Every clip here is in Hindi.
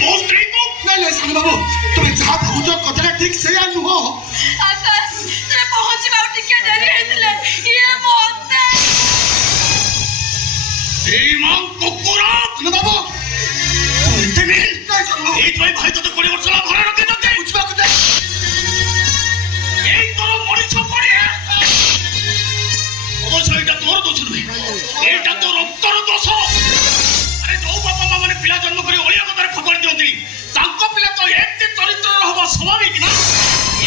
मो स्त्री को नहीं सानू बाबू तुम्हें जहाँ भावुच कथा ठीक से नुह आकाश ते पहुंचबा टिके डेरी हेतिले ये मोते श्रीमान कुकुरा सानू बाबू तुम ए भाई भाई तो 20 वर्ष ला घरे रखे दते बुझबा को दे এই তোর মরিছ পড়িয়া অবশ্য এটা তোর দোষ নয় এটা তো রক্তর দোষ আরে যৌ বাপা মা মানে পিলা জন্ম করে অলিয়া কথারে ফকড় দিয়ନ୍ତି তাঙ্ক পিলা তো এতে চরিত্রর হবা স্বাভাবিক না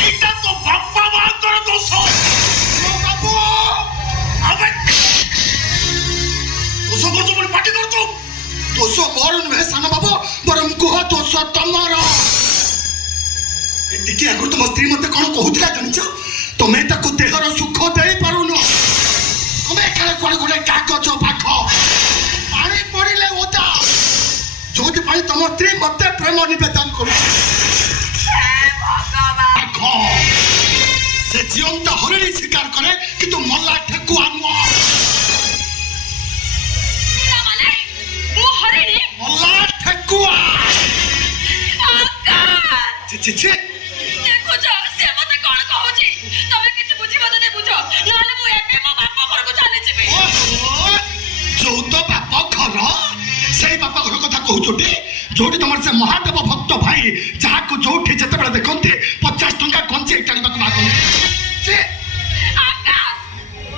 এইটা তো বাপা মাଙ୍କର দোষ বাবু আবে দোষ করছো বলে পাটি করছো দোষ মোর নুহে সানু বাবু বরং কুহ দোষ তমর एटिके आगु तुम स्त्री मते कोन कहूतिला जानिछ तमे ताको देहर सुख देई पारुनो तमे खाले कोन गोटे कागज पाख पानी पड़िले ओदा जोति पानी तुम स्त्री मते प्रेम निवेदन करू हे भगवान से जीवंत हरिणी शिकार करे किंतु मल्ला ठेकुआ नुआ माने मु हरिणी मल्ला ठेकुआ आकाश छि छि देखो जा से मते कोन कहूची तमे किछ बुझी मते नै बुझो नले मु एबे मो बाप घर को चली जिबे ओहो जो तो बाप घर सेई बाप घर कथा कहूछोटी जोटी तुमर से महादेव भक्त भाई जहा को जोठी जते बेला देखंती 50 टंका कंचे टाणीबा को मागो जे आकाश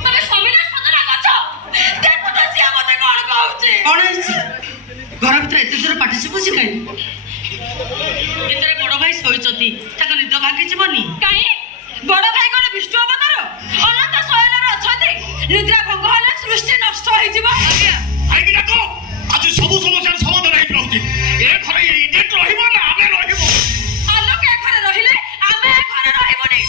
तमे समिना सदरा गछ देखो जा से मते कोन कहूची कौन है घर भीतर एते जोर पाटी सुबुची काई भीतर बड़ भाई सोईचती ताको निद भागी जीवनी काई बड़ भाई कोन विष्णु अवतार अनंत शयन रे अछंती निद्रा भंग होले सृष्टि नष्ट होई जीव आइक डाको आज सब समस्या समाधान हेइ रहउती ए घरे ए इडियट रहिबो ना आमे रहिबो आलोक ए घरे रहिले आमे ए घरे रहिबोनी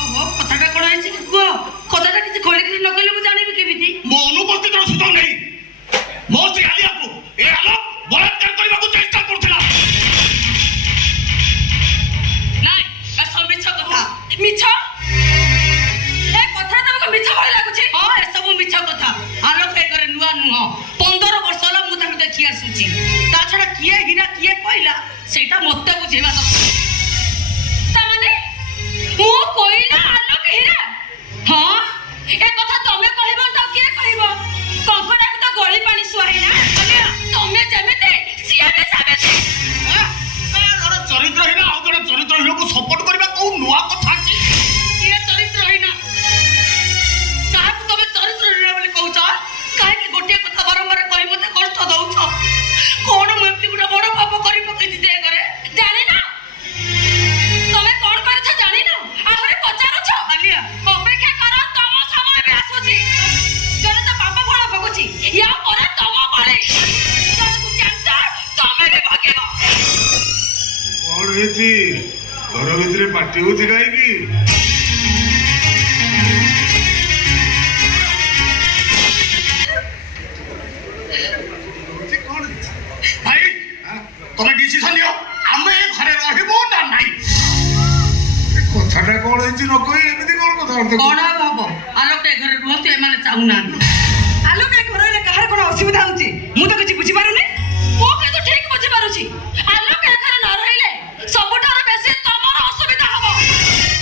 ओहो कथाटा कोन है कुआ कथाटा किछ खोली कि न कहले मु जानिबि केबिति मो अनुपस्थित रो सुतो नै मो स्त्री आलिया को ए आलोक बलात्कार करबा को चेष्टा करथिला नाइ ए सब मिछ कथा मिछ ए कथा तमको मिछ भल लागुची हां ए सब मिछ कथा आलोक ए करे नुआ नुह 15 वर्ष होला मु ताको देखि आसुची ता छडा किए हीरा किए पहिला सेटा मते बुझेबा ता माने मु कोइला आलोक हीरा हां ए कथा तमे कहबो त के कहबो कंकड़ा को तो गली पानी सुहाई ना अलिया तमे जेमेते सिया बे साबेते जरा चरित्रहीन आ जरा चरित्रहीन को सपोर्ट करबा को नुआ कथा की ये चरित्रहीन काहे तमे चरित्रहीन बोली कहउछ काहे कि गोटे कथा बारंबार कहि मते कष्ट दउछ कोन मु एमती गुटा बड़ पाप करि पकैछि जे करे जाने ना तमे कोन करछ जानि ना आहुरे पचारछ आलिया अपेक्षा कर तम समय बे आसुची जने त पाप फल भगुची या परे तम पाले जने को कैंसर तमे बे भगेबो कौन हेती घर भितर पार्टी होती कहीं भाई तमे डिसीजन लियो आमे घरे रहिबो ना नाही कथाटा कौन हेची न कही एमिति कौन कथा अर्थ कोन बाबा आलोक ए घरे रुहते ए माने चाहुना आलोक ए घरे कहार कोन असुविधा होची मु तो किछि बुझी पारुनी मो के तो ठीक बुझी पारुची आलोक ए घरे न रहिले सबठार बेसी तमर असुविधा हबो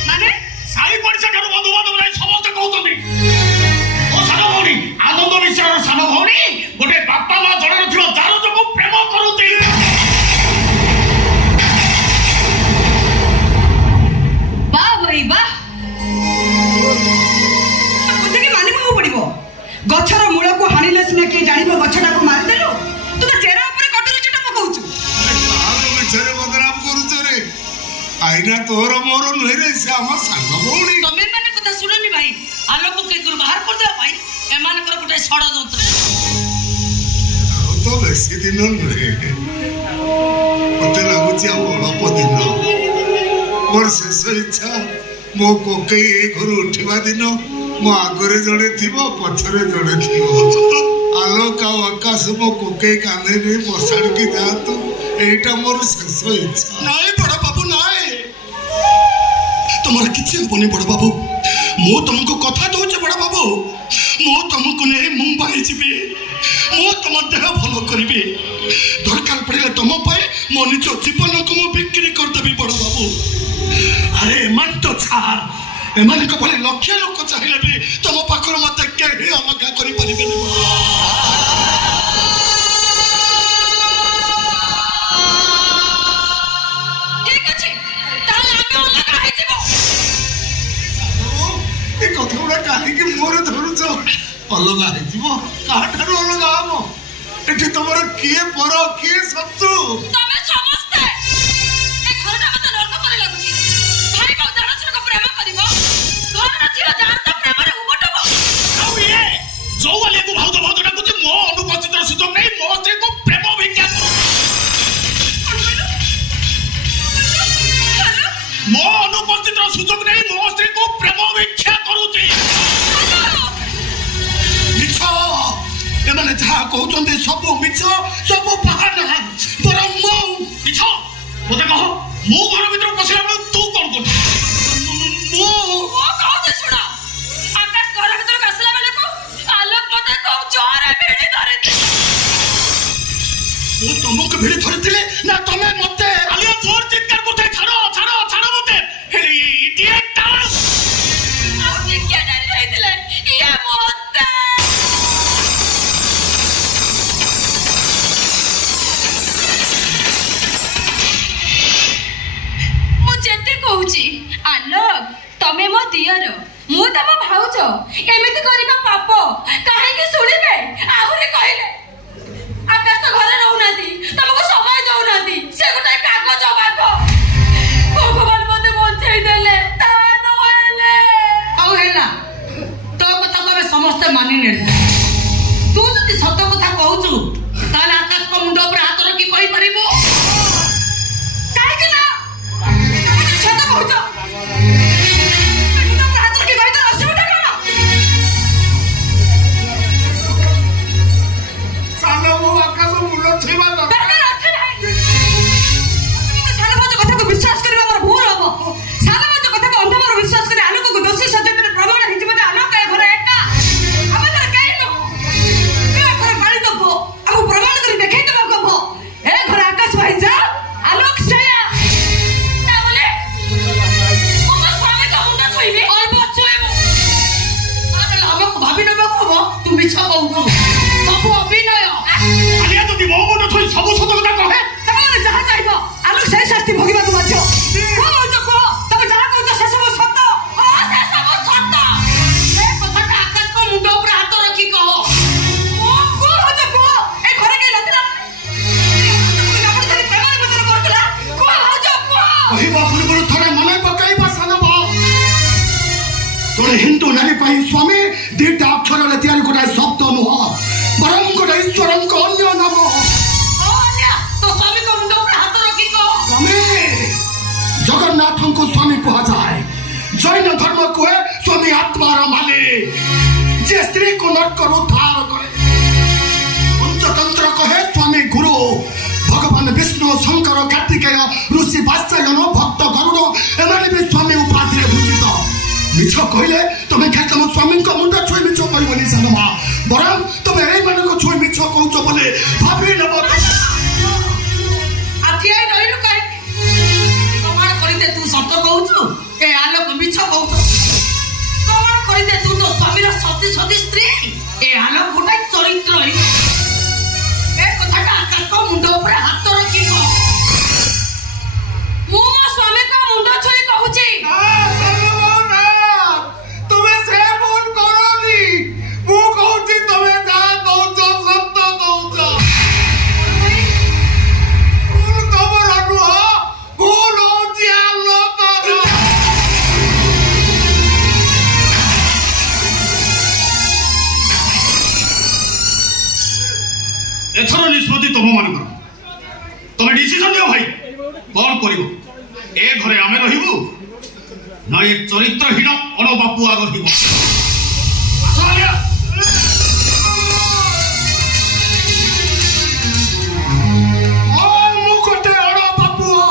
माने साई पड़िसा ठारू बंधु बांधव नै समस्त कहउतनी ओ सानो भौणी आनंद विषय सानो भौणी गोटे बापा मा जड़े रथिलो जारो जको प्रेम करूती वाह भाई वाह बुझे के माने मो पड़िबो गछर मूल को हानिले सिना के जानिबो गछटा को मारि देलु तू तो चेहरा ऊपर कटरी चटा पकाउछु तारो बिचारे बदनाम करूछ रे आईना तोर मोर नुहे रे श्याम सांग भौणी तमे माने कथा सुननी भाई आलोक के गुरु बाहर कर दे भाई ए माने कर गुटे षडयंत्र तो बेसी दिन नुहे मते लागुची आ अल्प दिन मोर शेष इच्छा मो कोकई ए घर उठिबा दिन मो आगरे जड़े थिबो पछरे जड़े थिबो आलोक आ आकाश मो कोकई कांधे रे बसाड़ की जातु एटा मोर शेष इच्छा नाई बड़ बाबू नाई तुम्हारा किसी हबनी बड़ बाबू मो तुमको कथा दउछ बड़ बाबू मो तुमको ने मुंबई जीबी मो तुम देह भलो करबी दरकार पड़े तुम पाए मो निज जीवन को मु बिक्री करदेवी बड़ बाबू। अरे एमान तो छाड़ एमान को भले लक्ष लोक चाहिए भी तुम पाखर मत कहीं अलग कर कथा गुड़ा कहीं मोर धरुच अलग काठारू अलग हम एठी तुम किए पर किए शत्रु तमे समस्ते ए घरटा मते नरक परे लागुची। भाई को धनसर को प्रेम करिवो घर जीव जार त प्रेम रे उबटबो। ଆଉ ଇଏ ଯୋଉ वालेକୁ ଭାଉଜ ଭାଉଜ ଡାକୁଛି ମୋ ଅନୁପସ୍ଥିତିର ସୁଯୋଗ ନେଇ ମୋ ସ୍ତ୍ରୀକୁ ପ୍ରେମ ଭିକ୍ଷା ମୋ ଅନୁପସ୍ଥିତିର ସୁଯୋଗ ନେଇ ମୋ ସ୍ତ୍ରୀକୁ ପ୍ରେମ ଭିକ୍ଷା କରୁଛି। मिछ एमाने जहा कहउचंदी सब मिछ सब बहाना बरम मो ମିଛ ମୋତେ କହ ମୁଁ ଘର ଭିତରେ ପଶିଲା ବେଳେ ତୁ କ'ଣ କରୁଛୁ? मो ओ कहते सुन आकाश घर भीतर कसला बेले को आलोक मते को जोरे भिड़ी धरे मो तुमको भिड़ी धरतिले ना तमे मते ଆଲିଆ ଜୋର ଚିତ୍କାର କରୁଥାଏ ଛାଡ଼ ଛାଡ଼ ଛାଡ଼ ମୋତେ ହେଲେ ଇଡିଏଟ୍ ଟା ଆଉ ଟିକେ ଡରି ରହିଥିଲେ ଇଏ ମତେ ମୁଁ ଯେତେ କହୁଛି ଆଲୋକ ତମେ ମୋ ଦିଅର ମୁଁ ତମ ଭାଉଜ ଏମିତି କରିବା ପାପ କାହିଁକି ଶୁଣିବେ? ଆହୁରି କହିଲେ ଆକାଶ ତ ଘରେ ରହୁନାହାନ୍ତି ତମକୁ ସମୟ ଦଉନାହାନ୍ତି ସେ ଗୋଟେ କାଗଜ ବାଘ ଭଗବାନ ମତେ ବଞ୍ଚେଇ ଦେଲେ ତା ନହେଲେ ଆଉ ହେଲା ତୋ କଥା ତ ଆମେ ସମସ୍ତେ ମାନି ନେଲୁ। ତୁ ଯଦି ସତ କଥା କହୁଛୁ ତାହେଲେ ଆକାଶଙ୍କ ମୁଣ୍ଡ ଉପରେ ହାତ ରଖି କହିପାରିବୁ କାହିଁକି ନା ତମେ ସତ କହୁଛ ମୁଣ୍ଡ ଉପରେ ହାତ ରଖି କହିଦେଲେ ଅସୁବିଧା କଣ? ସାନ ବୋଉ ଆକାଶ ମୁଣ୍ଡ ଛୁଇଁବା ଦରକାର। ଦରକାର ଅଛି ନାହିଁ। ସାନ ଭାଉଜ କଥାକୁ ବିଶ୍ୱାସ କରିବା ମୋର ଭୁଲ ହବ। ସାନ ଭାଉଜ କଥାକୁ ଅନ୍ଧଭାବରେ ବିଶ୍ୱାସ କରି ଆଲୋକକୁ ଦୋଷୀ ସତ୍ୟରେ ପ୍ରମାଣ ହେଇଯିବ ଯେ ଆଲୋକ ଏ ଘରେ ଏକା ଆମେ ତାର କେହି ନୁହଁ। ଏ ଘରେ ପାଳି ଦବ ଆମକୁ ପ୍ରମାଣ କରି ଦେଖେଇ ଦେବାକୁ ହବ। ଏ ଘରେ ଆକାଶ ଭାଇ ଯା ଆଲୋକ ସେଇଆ ତା ବୋଲେ ମୁଁ ମୋ ସ୍ୱାମୀଙ୍କ ମୁଣ୍ଡ ଛୁଇଁବି ଅଳ୍ପ ଛୁଇଁବୁ ତାହେଲେ ଆମକୁ ଭାବି ନେବାକୁ ହବ ତୁ ମିଛ କହୁଛୁ ସବୁ ଅଭିନୟ। ଆଲିଆ ଯଦି ମୋ ମୁଣ୍ଡ ଛୁଇଁ ସବୁ ସତ କଥା କହେ ତମେ ଯାହା ଚାହିଁବ ଆଲୋକ ସେଇ ଶାସ୍ତି ଭୋଗିବାକୁ ବାଧ୍ୟ। କୁହ ଭାଉଜ କୁହ ତମେ ଯାହା କହୁଛ ସେ ସବୁ ସତ। ହଁ ସେ ସବୁ ସତ। ଏ କଥାଟା ଆକାଶଙ୍କ ମୁଣ୍ଡ ଉପରେ ହାତ ରଖି କହ। କୁହ ଭାଉଜ କୁହ ଏ ଘରେ କେହି ନଥିଲା ଆପଣ ଯଦି ପ୍ରେମ ନିବେଦନ କରୁଥିଲା କୁହ ଭାଉଜ କୁହ। କହିବା ପୂର୍ବରୁ ଥରେ ମନେ ପକାଇବା ସାନ ବୋ ତୋରେ ହିନ୍ଦୁ ନାରୀ ପାଇଁ ସ୍ୱାମୀ ଦିଟା ଅକ୍ଷରରେ ତିଆରି ଗୋଟାଏ ଶବ୍ଦ ନୁହଁ ବରଂ ଗୋଟେ ଈଶ୍ୱରଙ୍କ ଅନ୍ୟ ନାମ। ହଉ ଆଲିଆ ତୋ ସ୍ୱାମୀଙ୍କ ମୁଣ୍ଡ ଉପରେ ହାତ ରଖି କହ। ସ୍ୱାମୀ ଜଗନ୍ନାଥଙ୍କୁ ସ୍ୱାମୀ କୁହାଯାଏ। ଜୈନ ଧର୍ମ କୁହେ ସ୍ୱାମୀ ଆତ୍ମାର ମାଲିକ ଯେ ସ୍ତ୍ରୀକୁ ନର୍କରୁ ଉଦ୍ଧାର କରେ। ପଞ୍ଚତନ୍ତ୍ର କହେ ସ୍ୱାମୀ ଗୁରୁ। ଭଗବାନ ବିଷ୍ଣୁ ଶଙ୍କର କାର୍ତ୍ତିକେୟ ଋଷି ବାତ୍ସାୟନ ଭକ୍ତ ଗରୁଡ଼ ଏମାନେ ବି ସ୍ୱାମୀ ଉପାଧିରେ ଭୂଷିତ। ମିଛ କହିଲେ ତମେ ଖାଲି ତମ ସ୍ୱାମୀଙ୍କ ମୁଣ୍ଡ ଛୁଇଁ ମିଛ କହିବନି ସାନ ମା ବରଂ ତମେ ଏଇମାନଙ୍କୁ ଛୁଇଁ ମିଛ କହୁଛ ବୋଲି ଭାବି ନେବ। ଠିଆ ରହିଲୁ କାହିଁକି? ପ୍ରମାଣ କରିଦେ ତୁ ସତ କହୁଛୁ ଏ ଆଲୋକ ମିଛ କହୁଛୁ। ପ୍ରମାଣ କରିଦେ ତୁ ତୋ ସ୍ୱାମୀର ସତୀ ସତୀ ସ୍ତ୍ରୀ ଏ ଆଲୋକ ଗୋଟେ ଚରିତ୍ରହୀନ। ଏ କଥାଟା ଆକାଶଙ୍କ ମୁଣ୍ଡ ଉପରେ ହାତ ରଖି କହ। ମୁଁ ମୋ ସ୍ୱାମୀଙ୍କ ମୁଣ୍ଡ ଛୁଇଁ କହୁଛି ତୁମେ ସେ ଭୁଲ କରନି। ମୁଁ କହୁଛି ତମେ ଯାହା କହୁଛ ସତ କହୁଛ। ଭୁଲ ତମର ନୁହଁ ଭୁଲ ହଉଛି ଆଲୋକର। ଏଥର ନିଷ୍ପତ୍ତି ତମମାନଙ୍କର। ତମେ ଡିସିସନ ନିଅ ଭାଇ କ'ଣ କରିବ? ଏ ଘରେ ଆମେ ରହିବୁ ନା ଏ ଚରିତ୍ରହୀନ ଅଣବାପୁଆ ରହିବ? ଆସ ଆଲିଆ। ମୁଁ ଗୋଟେ ଅଣ ବାପୁଆ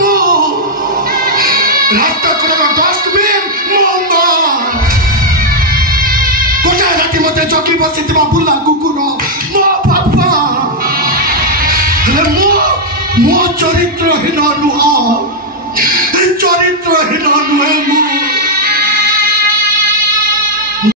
ମୁଁ ରାସ୍ତା କଡ଼ର ଡଷ୍ଟବିନ୍ ମୋ ମା। ଗୋଟାଏ ରାତି मते जगी बसिथिबा बुला कुकुर मो बापा हेले मो चरित्रहीन नुह चरित्रहीन नुहे